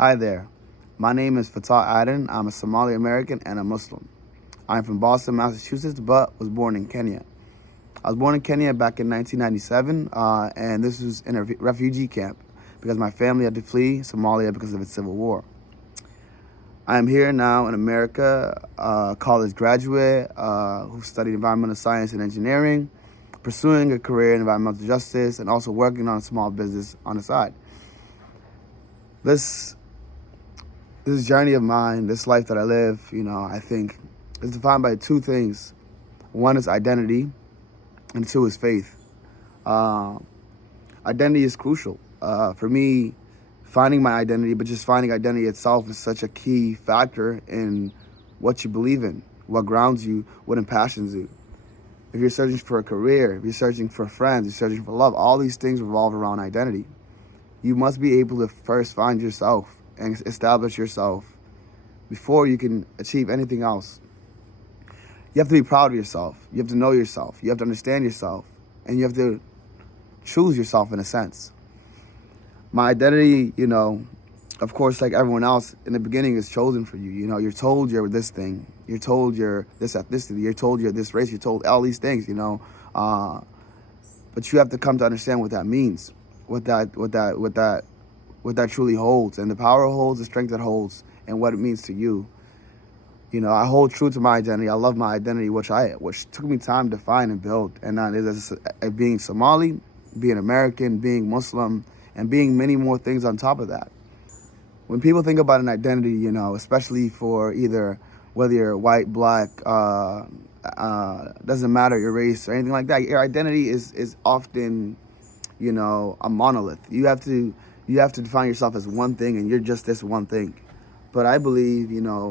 Hi there. My name is Fatah Adan. I'm a Somali American and a Muslim. I'm from Boston, Massachusetts, but was born in Kenya. I was born in Kenya back in 1997, and this was in a refugee camp because my family had to flee Somalia because of its civil war. I am here now in America, college graduate who studied environmental science and engineering, pursuing a career in environmental justice, and also working on a small business on the side. This journey of mine, this life that I live, I think is defined by two things. One is identity, and two is faith. Uh, Identity is crucial. For me, finding my identity, but just finding identity itself is such a key factor in what you believe in, what grounds you, what impassions you. If you're searching for a career, if you're searching for friends, you're searching for love, all these things revolve around identity. You must be able to first find yourself and establish yourself before you can achieve anything else. You have to be proud of yourself. You have to know yourself. You have to understand yourself. And you have to choose yourself in a sense. My identity, of course, like everyone else, in the beginning is chosen for you. You're told you're this thing. You're told you're this ethnicity. You're told you're this race. You're told all these things, But you have to come to understand what that means, what that truly holds, and the power it holds, the strength it holds, and what it means to you. I hold true to my identity. I love my identity, which took me time to find and build. And that is being Somali, being American, being Muslim, and being many more things on top of that. When people think about an identity, especially for either whether you're white, black, doesn't matter your race or anything like that, your identity is often, a monolith. You have to define yourself as one thing, and you're just this one thing. But I believe,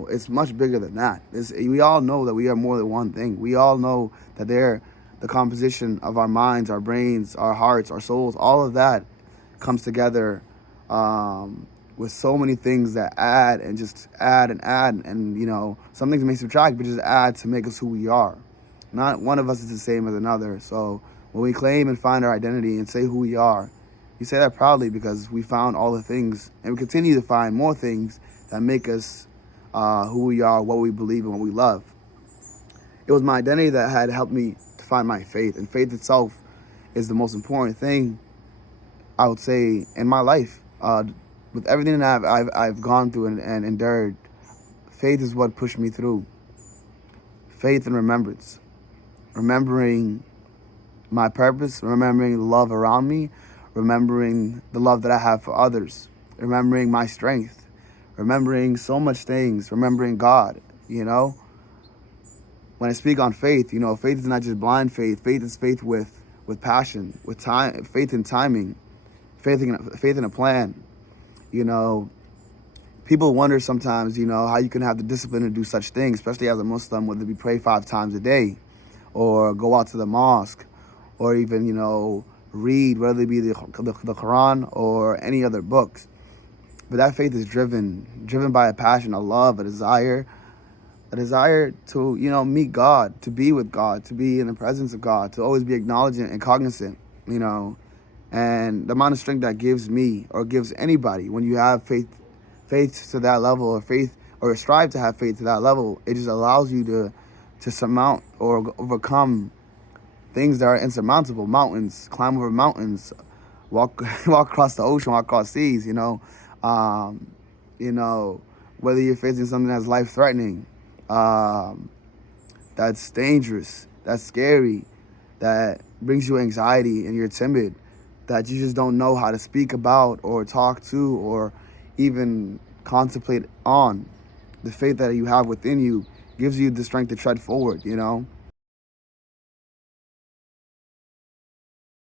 it's much bigger than that. We all know that we are more than one thing. We all know that the composition of our minds, our brains, our hearts, our souls, all of that comes together with so many things that add and just add and add. And, some things may subtract, but just add to make us who we are. Not one of us is the same as another. So when we claim and find our identity and say who we are, we say that proudly because we found all the things, and we continue to find more things that make us who we are, what we believe, and what we love. It was my identity that had helped me to find my faith, and faith itself is the most important thing, I would say, in my life. With everything that I've gone through and endured, faith is what pushed me through. Faith and remembrance. Remembering my purpose, remembering the love around me, remembering the love that I have for others, remembering my strength, remembering so much things, remembering God, When I speak on faith, faith is not just blind faith. Faith is faith with passion, with time, faith in timing, faith in a plan. People wonder sometimes, how you can have the discipline to do such things, especially as a Muslim, whether it be pray 5 times a day or go out to the mosque or even, read, whether it be the Quran or any other books. But that faith is driven by a passion, a love, a desire to, meet God, to be with God, to be in the presence of God, to always be acknowledgent and cognizant, And the amount of strength that gives me or gives anybody when you have faith to that level, or strive to have faith to that level, it just allows you to surmount or overcome things that are insurmountable. Mountains, climb over mountains, walk across the ocean, walk across seas, whether you're facing something that's life-threatening, that's dangerous, that's scary, that brings you anxiety and you're timid, that you just don't know how to speak about or talk to or even contemplate on. The faith that you have within you gives you the strength to tread forward,